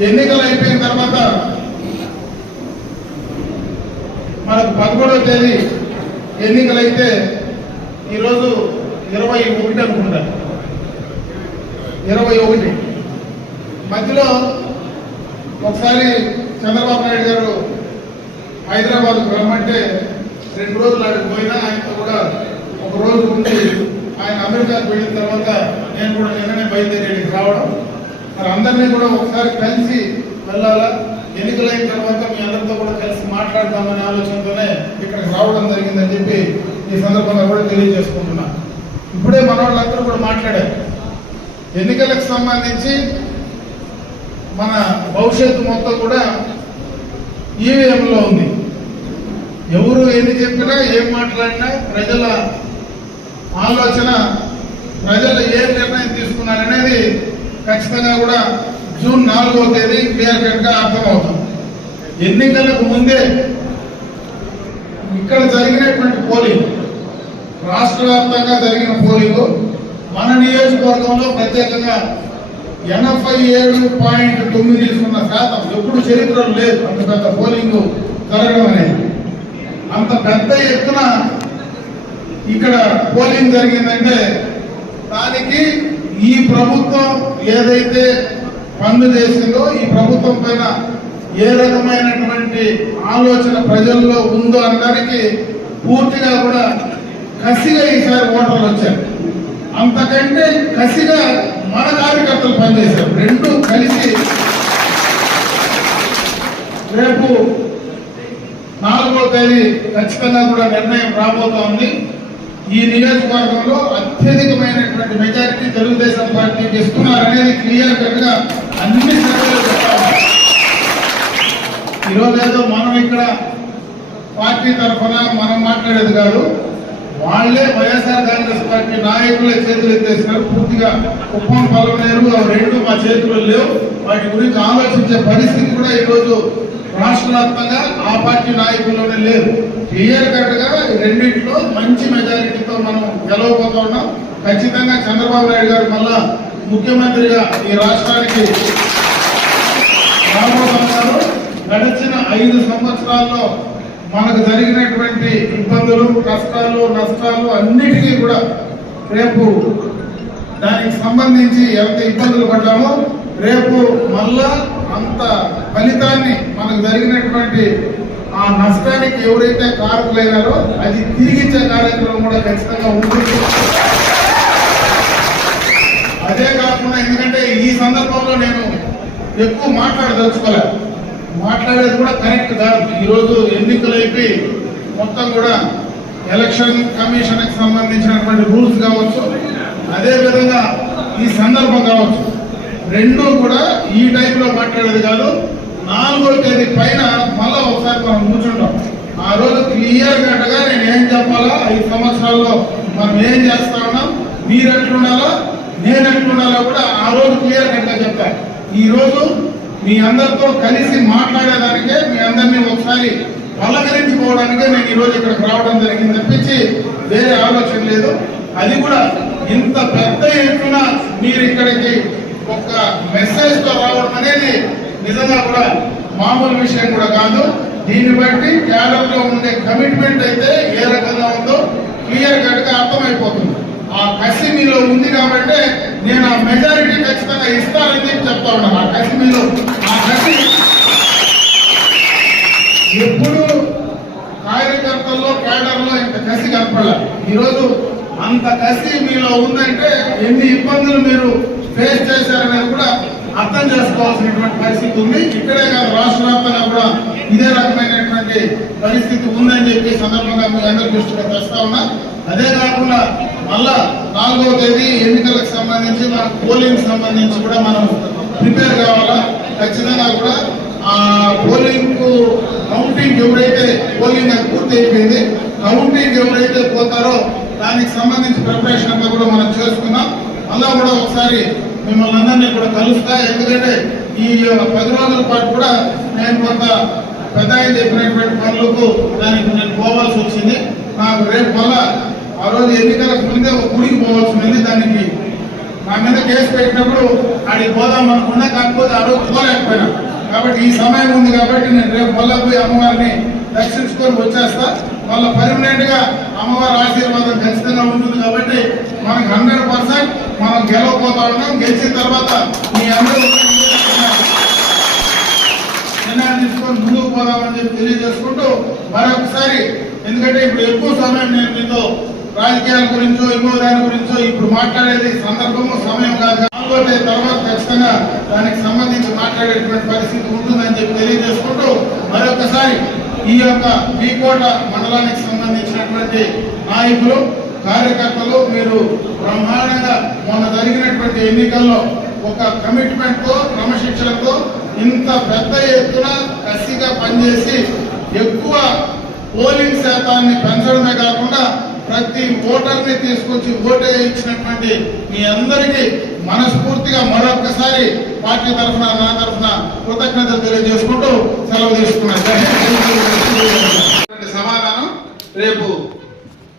ఎన్నికలు అయిపోయిన తర్వాత మనకు పదకొండవ తేదీ ఎన్నికలైతే ఈరోజు ఇరవై ఒకటి అనుకుంటా. ఇరవై ఒకటి. మధ్యలో ఒకసారి చంద్రబాబు నాయుడు గారు హైదరాబాద్కు రమ్మంటే రెండు రోజులు అక్కడికి పోయినా ఆయనతో కూడా ఒక రోజు ఉండి ఆయన అమెరికాకు వెళ్ళిన తర్వాత నేను కూడా నిన్ననే బయలుదేరి రావడం మరి అందరినీ కూడా ఒకసారి కలిసి వెళ్ళాలా? ఎన్నికలైన తర్వాత మీ అందరితో కూడా కలిసి మాట్లాడదామనే ఆలోచనతోనే ఇక్కడికి రావడం జరిగిందని చెప్పి ఈ సందర్భంగా కూడా తెలియజేసుకుంటున్నా. ఇప్పుడే మన వాళ్ళందరూ కూడా మాట్లాడారు. ఎన్నికలకు సంబంధించి మన భవిష్యత్తు మొత్తం కూడా ఈవీఎంలో ఉంది. ఎవరు ఎన్ని చెప్పినా ఏం మాట్లాడినా ప్రజల ఆలోచన ప్రజలు ఏ నిర్ణయం తీసుకున్నారనేది ఖచ్చితంగా కూడా జూన్ నాలుగవ తేదీ క్లియర్గా అర్థమవుతుంది. ఎన్నికలకు ముందే ఇక్కడ జరిగినటువంటి పోలింగ్ రాష్ట్ర వ్యాప్తంగా జరిగిన పోలింగ్ మన నియోజకవర్గంలో ప్రత్యేకంగా ఎనభై ఏడు పాయింట్ తొమ్మిది సున్నా శాతం ఎప్పుడు చరిత్రలో లేదు అంత పెద్ద పోలింగ్ జరగడం అనేది. అంత పెద్ద ఎత్తున ఇక్కడ పోలింగ్ జరిగిందంటే దానికి ఈ ప్రభుత్వం ఏదైతే పనులు చేసిందో ఈ ప్రభుత్వం పైన ఏ రకమైనటువంటి ఆలోచన ప్రజల్లో ఉందో అనడానికి పూర్తిగా కూడా కసిగా ఈసారి ఓటర్లు వచ్చారు. అంతకంటే కసిగా మన కార్యకర్తలు పనిచేశారు. రెండు కలిసి రేపు నాలుగో తేదీ ఖచ్చితంగా కూడా నిర్ణయం రాబోతోంది. ఈ నియోజకవర్గంలో అత్యధికమైనటువంటి మెజారిటీ తెలుగుదేశం పార్టీ ఇస్తున్నారనేది క్లియర్ కట్గా అన్ని ఈరోజు ఏదో మనం ఇక్కడ పార్టీ తరఫున మనం మాట్లాడేది కాదు వాళ్ళే వైఎస్ఆర్ కాంగ్రెస్ పార్టీ నాయకులే చేతులు ఎత్తేసినారు. పూర్తిగా కుప్పం పలవనేరు లేరు రెండు మా చేతుల్లో లేవు. వాటి గురించి ఆలోచించే పరిస్థితి కూడా ఈరోజు రాష్ట్ర వ్యాప్తంగా ఆ పార్టీ నాయకుల్లోనే లేదు క్లియర్ కట్గా రెండింటిలో మంచి మెజారిటీతో మనం గెలవబోతా ఉన్నాం. ఖచ్చితంగా చంద్రబాబు నాయుడు గారు మళ్ళా ముఖ్యమంత్రిగా ఈ రాష్ట్రానికి రాబోతున్నారు. గడిచిన ఐదు సంవత్సరాల్లో మనకు జరిగినటువంటి ఇబ్బందులు కష్టాలు నష్టాలు అన్నిటికీ కూడా రేపు దానికి సంబంధించి ఎంత ఇబ్బందులు పడ్డామో రేపు మళ్ళా అంత ఫలితాన్ని మనకు జరిగినటువంటి ఆ నష్టానికి ఎవరైతే కారకులైనారో అది తిరిగించే కార్యక్రమం కూడా ఖచ్చితంగా ఉంటుంది. అదే కాకుండా ఎందుకంటే ఈ సందర్భంలో నేను ఎక్కువ మాట్లాడదలుచుకోలే. మాట్లాడేది కూడా కరెక్ట్ కాదు. ఈరోజు ఎన్నికలు అయిపోయి మొత్తం కూడా ఎలక్షన్ కమిషన్కి సంబంధించినటువంటి రూల్స్ కావచ్చు అదేవిధంగా ఈ సందర్భం కావచ్చు. రెండు కూడా ఈ టైప్లో మాట్లాడేది కాదు. నాలుగో తేదీ పైన మళ్ళా ఒకసారి మనం కూర్చుంటాం. ఆ రోజు క్లియర్ కట్గా నేను ఏం చెప్పాలా? ఐదు సంవత్సరాల్లో మనం ఏం చేస్తా ఉన్నాం? మీరు ఎట్లుండాలా నేను ఎట్లుండాలో కూడా ఆ రోజు క్లియర్ కట్గా చెప్తాను ఈ రోజు మీ అందరితో కలిసి మాట్లాడేదానికే మీ అందరినీ ఒకసారి పలకరించుకోవడానికే నేను ఈ రోజు ఇక్కడికి రావడం జరిగింది తప్పించి వేరే ఆలోచన లేదు. అది కూడా ఇంత పెద్ద ఎత్తున మీరు ఇక్కడికి ఒక మెసేజ్తో రావడం అనేది నిజంగా కూడా మామూలు విషయం కూడా కాదు. దీన్ని బట్టి క్యాడర్లో ఉండే కమిట్మెంట్ అయితే ఏ రకంగా ఉందో క్లియర్ కట్గా అర్థమైపోతుంది. ఆ కసి మీలో ఉంది కాబట్టి నేను ఆ మెజారిటీ ఖచ్చితంగా ఇస్తానని చెప్పి చెప్తా ఉన్నాను ఆ కసి మీలో ఆ కసి ఎప్పుడు కార్యకర్తల్లో క్యాడర్లో ఇంత కసి కనపడాలి. ఈరోజు అంత కసి మీలో ఉందంటే ఎన్ని ఇబ్బందులు మీరు ఫేస్ చేశారనేది కూడా అర్థం చేసుకోవాల్సినటువంటి పరిస్థితి ఉంది. ఇక్కడే కాదు రాష్ట్ర వ్యాప్తంగా కూడా ఇదే రకమైనటువంటి పరిస్థితి ఉందని చెప్పి సందర్భంగా మీ అందరి దృష్టిలో తెస్తా ఉన్నా. అదే కాకుండా మళ్ళా నాలుగవ తేదీ ఎన్నికలకు సంబంధించి మన పోలింగ్ సంబంధించి కూడా మనం ప్రిపేర్ కావాలా? ఖచ్చితంగా కూడా ఆ పోలింగ్కు కౌంటింగ్ ఎవరైతే పోలింగ్ అది పూర్తి అయిపోయింది కౌంటింగ్ ఎవరైతే పోతారో దానికి సంబంధించి ప్రిపరేషన్ అంతా కూడా మనం చేసుకున్నాం అలా కూడా ఒకసారి మిమ్మల్ని అందరినీ కూడా కలుస్తా. ఎందుకంటే ఈ పది రోజుల పాటు కూడా నేను కొంత పెద్ద చెప్పినటువంటి పనులకు దానికి నేను పోవాల్సి వచ్చింది. నాకు రేపు వల్ల ఆ రోజు ఎన్నికలకు ముందే ఒక గుడికి పోవాల్సి ఉంది. దానికి నా మీద కేసు పెట్టినప్పుడు ఆడికి పోదాం అనుకున్నా కాకపోతే ఆ రోజు పోలేకపోయినా. కాబట్టి ఈ సమయం ఉంది కాబట్టి నేను రేపు మళ్ళా పోయి అమ్మవారిని దర్శించుకొని వచ్చేస్తా. మళ్ళీ పర్మనెంట్గా అమ్మవారి ఆశీర్వాదం ఖచ్చితంగా ఉంటుంది కాబట్టి మనకు హండ్రెడ్ పర్సెంట్ మనం గెలవపోతా ఉన్నాం గెలిచిన తర్వాత మీ అందరూ తీసుకొని ముందుకు పోదామని చెప్పి తెలియజేసుకుంటూ మరొకసారి ఎందుకంటే ఇప్పుడు ఎక్కువ సమయం నేను మీతో రాజకీయాల గురించో ఇంకో దాని గురించో ఇప్పుడు మాట్లాడేది సందర్భము సమయం కాదు కాబట్టి తర్వాత ఖచ్చితంగా దానికి సంబంధించి మాట్లాడేటువంటి పరిస్థితి ఉంటుందని చెప్పి తెలియజేసుకుంటూ మరొకసారి ఈ యొక్క బీకోట మండలానికి సంబంధించినటువంటి నాయకులు కార్యకర్తలు మీరు బ్రహ్మాండంగా మొన్న జరిగినటువంటి ఎన్నికల్లో ఒక కమిట్మెంట్తో క్రమశిక్షణతో ఇంత పెద్ద ఎత్తున కసిగా పనిచేసి ఎక్కువ పోలింగ్ శాతాన్ని పెంచడమే కాకుండా ప్రతి ఓటర్ని తీసుకొచ్చి ఓటే ఇచ్చినటువంటి మీ అందరికీ మనస్ఫూర్తిగా మరొకసారి పార్టీ తరఫున నా తరఫున కృతజ్ఞతలు తెలియజేసుకుంటూ సెలవు తీసుకున్నాను. సమాధానం. రేపు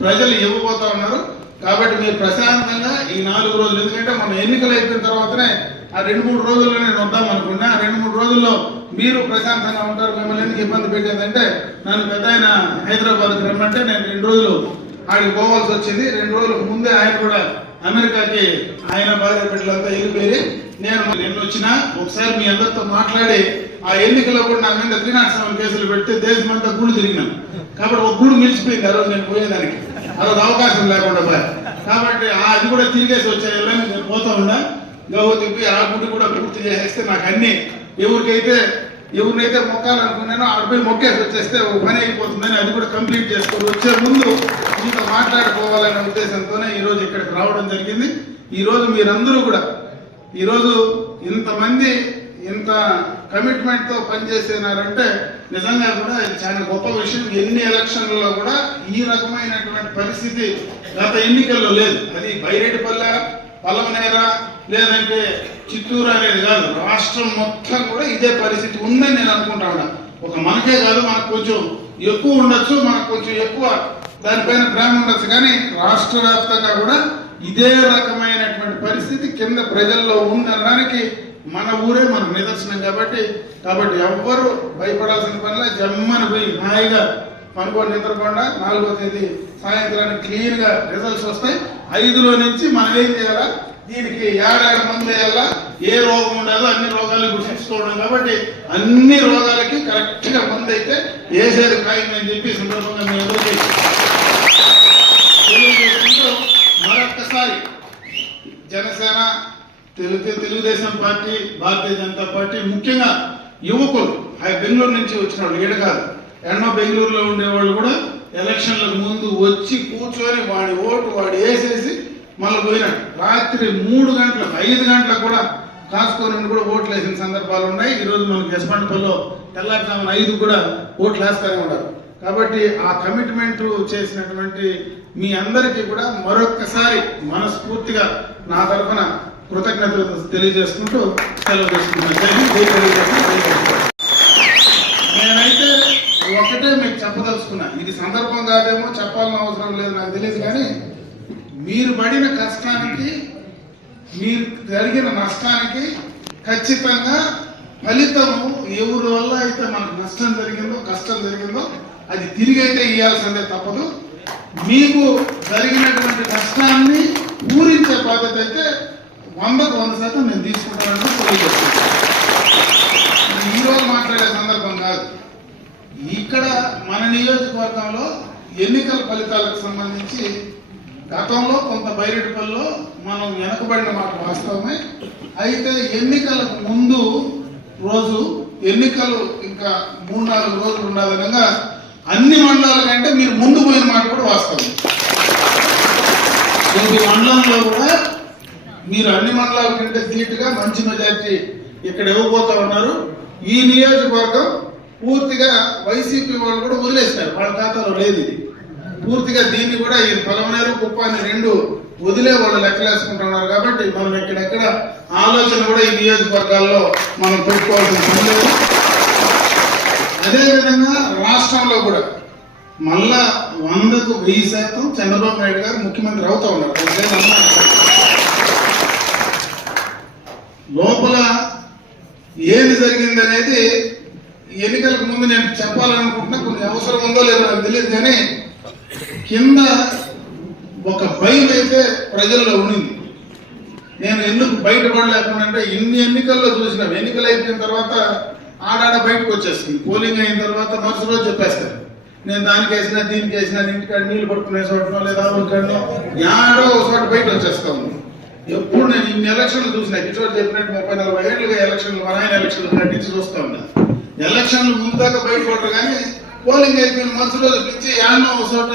ప్రజలు ఇవ్వబోతా ఉన్నారు. కాబట్టి మీరు ప్రశాంతంగా ఈ నాలుగు రోజులు ఎందుకంటే మన ఎన్నికలు అయిపోయిన తర్వాతనే ఆ రెండు మూడు రోజుల్లో నేను వద్దాం అనుకున్నా. ఆ రెండు మూడు రోజుల్లో మీరు ప్రశాంతంగా ఉంటారు మిమ్మల్ని ఎందుకు ఇబ్బంది పెట్టేదంటే నన్ను పెద్ద ఆయన హైదరాబాద్కి రమ్మంటే నేను రెండు రోజులు ఆడికి పోవాల్సి వచ్చింది. రెండు రోజుల ముందే ఆయన కూడా అమెరికాకి ఆయన భార్య బిడ్డలంతా వెళ్ళిపోయి నేను నిన్న వచ్చినా ఒకసారి మీ అందరితో మాట్లాడి ఆ ఎన్నికల్లో కూడా నా మీద త్రీ నాట్ సెవెన్ కేసులు పెడితే దేశమంతా గూడు తిరిగినాను కాబట్టి ఒక గుడి నిలిచిపోయింది ఆ రోజు నేను పోయేదానికి. ఆ రోజు అవకాశం లేకుండా పోయా కాబట్టి అది కూడా తిరిగేసి వచ్చాయని నేను పోతా ఉన్నా. గవ్వ తిప్పి ఆ గుడి కూడా పూర్తి చేసేస్తే నాకు అన్ని ఎవరికైతే ఎవరినైతే మొక్కాలనుకున్నానో ఆడిపోయి మొక్కేసి వచ్చేస్తే ఒక పని అయిపోతుందని అది కూడా కంప్లీట్ చేసుకొని వచ్చే ముందు ఇంత మాట్లాడుకోవాలనే ఉద్దేశంతోనే ఈరోజు ఇక్కడికి రావడం జరిగింది. ఈరోజు మీరందరూ కూడా ఈరోజు ఇంతమంది ఇంత కమిట్మెంట్తో పనిచేసినారంటే నిజంగా కూడా ఇది చాలా గొప్ప విషయం. ఎన్ని ఎలక్షన్లలో కూడా ఈ రకమైనటువంటి పరిస్థితి గత ఎన్నికల్లో లేదు. అది బైరెడ్డిపల్లె పలమనేర లేదంటే చిత్తూరు అనేది కాదు. రాష్ట్రం మొత్తం కూడా ఇదే పరిస్థితి ఉందని నేను అనుకుంటా ఉన్నా ఒక మనకే కాదు మనకు కొంచెం ఎక్కువ ఉండొచ్చు మనకు కొంచెం ఎక్కువ దానిపైన ప్రేమ ఉండొచ్చు. కానీ రాష్ట్ర వ్యాప్తంగా కూడా ఇదే రకమైనటువంటి పరిస్థితి కింద ప్రజల్లో ఉందనడానికి మన ఊరే మనకు నిదర్శనం కాబట్టి కాబట్టి ఎవ్వరు భయపడాల్సిన పనిలే జమ్మని పోయి హాయిగా పనుకొని నిద్రపోండా. నాలుగో తేదీ సాయంత్రానికి క్లియర్గా రిజల్ట్స్ వస్తాయి. ఐదులో నుంచి మనం ఏం చేయాలా? దీనికి ఏడాది మందు వేయాలా? ఏ రోగం ఉండాలో అన్ని రోగాలు గుర్తించుకోవడం కాబట్టి అన్ని రోగాలకి కరెక్ట్గా మందు అయితే వేసేది ఖాయం అని చెప్పి సందర్భంగా మీ అందరికీ మరొక్కసారి జనసేన తెలుగు తెలుగుదేశం పార్టీ భారతీయ జనతా పార్టీ ముఖ్యంగా యువకులు ఆ బెంగళూరు నుంచి వచ్చిన వాళ్ళు ఈడ కాదు ఎన్నో బెంగళూరులో ఉండేవాళ్ళు కూడా ఎలక్షన్లకు ముందు వచ్చి కూర్చొని వాడి ఓటు వాడు వేసేసి మళ్ళీ పోయినాడు రాత్రి మూడు గంటలకు ఐదు గంటలకు కూడా కాసుకొని కూడా ఓట్లు వేసిన సందర్భాలు ఉన్నాయి. ఈరోజు రోజు మనకి యశ్వంతపల్లిలో తెల్లారుజామున ఐదు కూడా ఓట్లు వేస్తూనే ఉన్నారు. కాబట్టి ఆ కమిట్మెంట్ చేసినటువంటి మీ అందరికీ కూడా మరొక్కసారి మనస్ఫూర్తిగా నా తరఫున కృతజ్ఞతలు తెలియజేసుకుంటూ సెలవు చేసుకుంటున్నాను నేనైతే ఒకటే మీకు చెప్పదలుచుకున్నా. ఇది సందర్భం కాదేమో చెప్పాలని అవసరం లేదు నాకు తెలియదు కానీ మీరు పడిన కష్టానికి మీరు జరిగిన నష్టానికి ఖచ్చితంగా ఫలితము ఎవరి వల్ల అయితే మనకు నష్టం జరిగిందో కష్టం జరిగిందో అది తిరిగి అయితే ఇవ్వాల్సిందే తప్పదు. మీకు జరిగినటువంటి కష్టాన్ని పూరించే బాధ్యత అయితే వందకు వంద శాతం నేను తీసుకుంటానని తెలియజేస్తున్నాను ఈరోజు ఈ రోజు మాట్లాడే సందర్భం కాదు. ఇక్కడ మన నియోజకవర్గంలో ఎన్నికల ఫలితాలకు సంబంధించి గతంలో కొంత బైరెడ్డిపల్లిలో మనం వెనకబడిన మాట వాస్తవమే. అయితే ఎన్నికలకు ముందు రోజు ఎన్నికలు ఇంకా మూడు నాలుగు రోజులు ఉండాలనగా అన్ని మండలాల కంటే మీరు ముందు పోయిన మాట కూడా వాస్తవం ప్రతి మండలంలో కూడా మీరు అన్ని మండలాల కంటే ధీటుగా మంచి మెజార్టీ ఇక్కడ ఇవ్వబోతా ఉన్నారు. ఈ నియోజకవర్గం పూర్తిగా వైసీపీ వాళ్ళు కూడా వదిలేసినారు వాళ్ళ ఖాతాలో లేదు ఇది. పూర్తిగా దీన్ని కూడా ఈ పొలమనేరు కుప్పని రెండు వదిలే వాళ్ళు లెక్కలేసుకుంటున్నారు కాబట్టి మనం ఎక్కడెక్కడ ఆలోచన కూడా ఈ నియోజకవర్గాల్లో మనం పెట్టుకోవాల్సిన పని లేదు. అదేవిధంగా రాష్ట్రంలో కూడా మళ్ళా వందకు వెయ్యి శాతం చంద్రబాబు నాయుడు గారు ముఖ్యమంత్రి అవుతా ఉన్నారు. లోపల ఏది జరిగింది అనేది ఎన్నికలకు ముందు నేను చెప్పాలనుకుంటున్నా కొన్ని అవసరం ఉందో లేదో నాకు తెలియదు కానీ కింద ఒక భయం అయితే ప్రజల్లో ఉండింది. నేను ఎందుకు బయటపడలేకుండా ఇన్ని ఎన్నికల్లో చూసిన ఎన్నికలు అయిపోయిన తర్వాత ఆడాడ బయటకు వచ్చేస్తుంది. పోలింగ్ అయిన తర్వాత మరుసటి రోజు చెప్పేస్తారు. నేను దానికి వేసినా దీనికి వేసినా ఇంటికాడ నీళ్ళు పట్టుకునే చోటనో లేదా ఒకనో యాడో ఒక చోట బయట వచ్చేస్తా ఉంది. ఎప్పుడు నేను ఇన్ని ఎలక్షన్లు చూసిన కిషోర్ చెప్పినట్టు ముప్పై నలభై ఏళ్ళుగా ఎలక్షన్లు మన ఆయన ఎలక్షన్లు నటించి చూస్తా ఉన్నా. ఎలక్షన్లు ముందు దాకా బయటపడరు కానీ పోలింగ్ అయిపోయిన మరుసటి రోజు నుంచి యాడనో చోట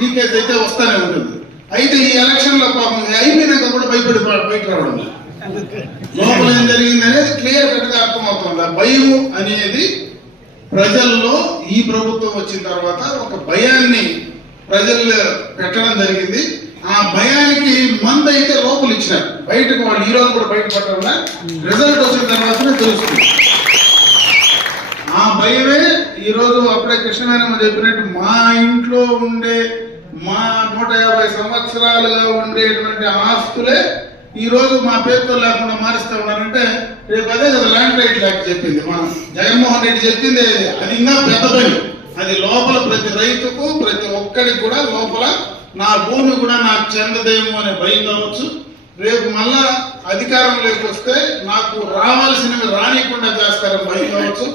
లీకేజ్ అయితే వస్తానే ఉంటుంది. అయితే ఈ ఎలక్షన్లో పాపం అయిపోయినాక కూడా భయపడి బయట రావడం లేదు. లోపల ఏం జరిగింది అనేది క్లియర్ కట్గా అర్థమవుతుంది? ఆ భయం అనేది ప్రజల్లో ఈ ప్రభుత్వం వచ్చిన తర్వాత ఒక భయాన్ని ప్రజల్లో పెట్టడం జరిగింది. ఆ భయానికి మంది అయితే లోపల ఇచ్చినారు బయటకు వాళ్ళు ఈ రోజు కూడా బయటపడకుండా రిజల్ట్ వచ్చిన తర్వాతనే తెలుస్తుంది. ఆ భయమే ఈ రోజు అప్పుడే కృష్ణవేణమ్మ చెప్పినట్టు మా ఇంట్లో ఉండే మా నూట యాభై సంవత్సరాలుగా ఉండేటువంటి ఆస్తులే ఈ రోజు మా పేరుతో లేకుండా మారుస్తా ఉన్నారంటే రేపు అదే కదా ల్యాండ్ రైట్ లాక్ చెప్పింది. మనం జగన్మోహన్ రెడ్డి చెప్పింది అది ఇంకా పెద్ద భయం అది లోపల ప్రతి రైతుకు ప్రతి ఒక్కడికి కూడా లోపల నా భూమి కూడా నాకు చెందదేమో అనే భయం కావచ్చు. రేపు మళ్ళా అధికారంలోకి వస్తే నాకు రావాల్సినవి రానికుండా చేస్తారని భయం కావచ్చు.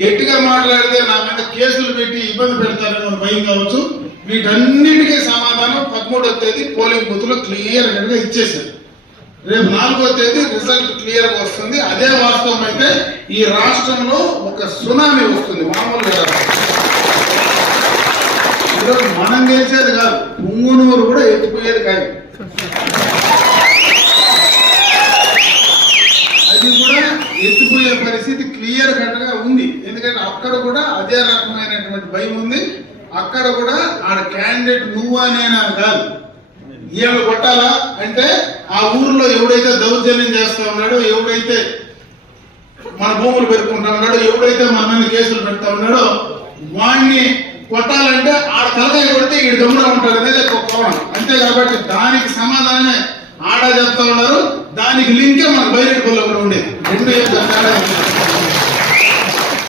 గట్టిగా మాట్లాడితే నా మీద కేసులు పెట్టి ఇబ్బంది పెడతారని భయం కావచ్చు. వీటన్నిటికీ సమాధానం పదమూడవ తేదీ పోలింగ్ బూత్లో క్లియర్గా ఇచ్చేసారు రేపు నాలుగో తేదీ రిజల్ట్ క్లియర్ వస్తుంది. అదే వాస్తవం అయితే ఈ రాష్ట్రంలో ఒక సునామీ వస్తుంది. మామూలుగా ఈరోజు మనం చేసేది కాదు పుంగునూరు కూడా ఎత్తిపోయేది కాదు. అది కూడా ఎత్తిపోయే పరిస్థితి క్లియర్ కట్గా ఉంది. ఎందుకంటే అక్కడ కూడా అదే రకమైనటువంటి భయం ఉంది. అక్కడ కూడా ఆడ క్యాండిడేట్ నువ్వు అనేనా కాదు. ఈయన కొట్టాలా? అంటే ఆ ఊర్లో ఎవడైతే దౌర్జన్యం చేస్తా ఉన్నాడో ఎవడైతే మన భూములు పెరుకుంటా ఉన్నాడో ఎవడైతే మన మీద కేసులు పెడతా ఉన్నాడో వాణ్ణి కొట్టాలంటే ఆడ తలకాయ కొడితే ఈడు గమ్మున ఉంటాడు అనేది ఒక కోణం అంతే కాబట్టి దానికి సమాధానమే ఆడ చెప్తా ఉన్నారు. దానికి లింకే మన బయట కూడా ఉండేది. రెండు